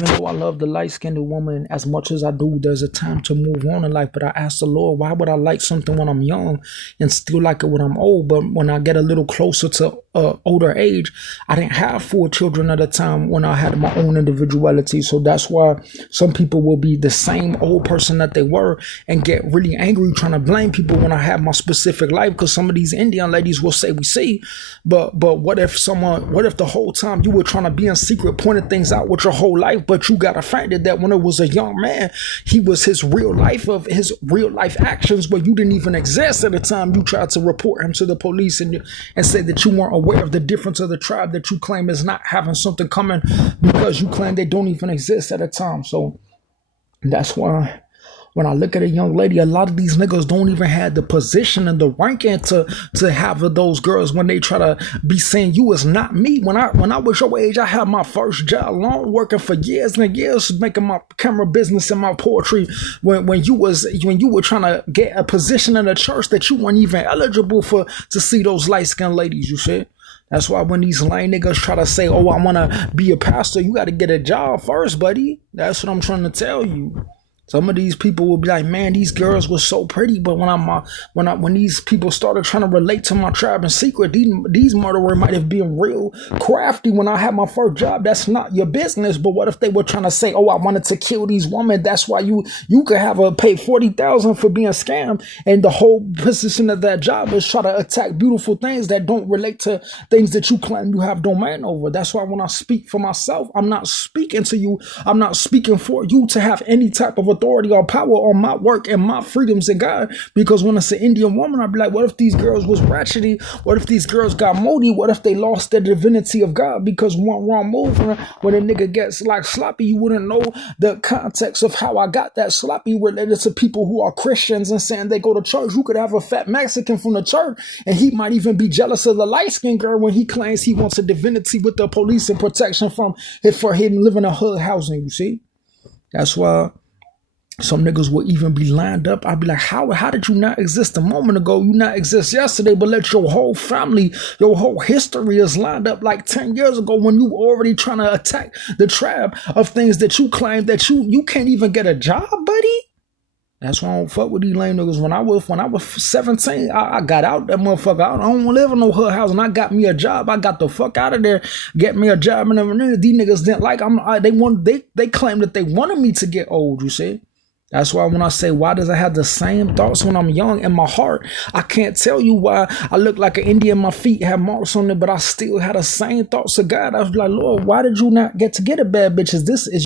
even though I love the light-skinned woman as much as I do, there's a time to move on in life. But I asked the Lord, why would I like something when I'm young and still like it when I'm old? But when I get a little closer to older age, I didn't have 4 children at a time when I had my own individuality. So that's why some people will be the same old person that they were and get really angry trying to blame people when I have my specific life, because some of these Indian ladies will say we see, but what if the whole time you were trying to be in secret, pointing things out with your whole life, but you got offended that when it was a young man, he was his real life actions, but you didn't even exist at the time you tried to report him to the police and say that you weren't aware of the difference of the tribe that you claim is not having something coming because you claim they don't even exist at a time. So that's why when I look at a young lady, a lot of these niggas don't even have the position and the ranking to have those girls when they try to be saying you is not me. When I was your age, I had my first job long, working for years and years, making my camera business and my poetry. When you were trying to get a position in the church that you weren't even eligible for to see those light-skinned ladies, you see. That's why when these lame niggas try to say, oh, I want to be a pastor, you got to get a job first, buddy. That's what I'm trying to tell you. Some of these people will be like, man, these girls were so pretty, but when these people started trying to relate to my tribe in secret, these murderers might have been real crafty when I had my first job. That's not your business. But what if they were trying to say, oh, I wanted to kill these women? That's why you could have a pay $40,000 for being scammed, and the whole position of that job is try to attack beautiful things that don't relate to things that you claim you have domain over. That's why when I speak for myself, I'm not speaking to you. I'm not speaking for you to have any type of authority or power on my work and my freedoms in God. Because when it's an Indian woman, I'd be like, what if these girls was ratchety? What if these girls got moldy? What if they lost the divinity of God because one wrong move? When a nigga gets like sloppy, you wouldn't know the context of how I got that sloppy related to people who are Christians and saying they go to church. You could have a fat Mexican from the church and he might even be jealous of the light-skinned girl when he claims he wants a divinity with the police and protection for him living in hood housing, you see? That's why some niggas will even be lined up. I'd be like, how did you not exist a moment ago? You not exist yesterday, but let your whole family, your whole history is lined up like 10 years ago when you were already trying to attack the tribe of things that you claim that you can't even get a job, buddy. That's why I don't fuck with these lame niggas. When I was 17, I got out that motherfucker. I don't live in no hood house, and I got me a job. I got the fuck out of there, get me a job, and everything. These niggas didn't like. They claimed that they wanted me to get old. You see. That's why when I say, why does I have the same thoughts when I'm young in my heart? I can't tell you why I look like an Indian, my feet have marks on it, but I still had the same thoughts of God. I was like, Lord, why did you not get a bad bitch? This is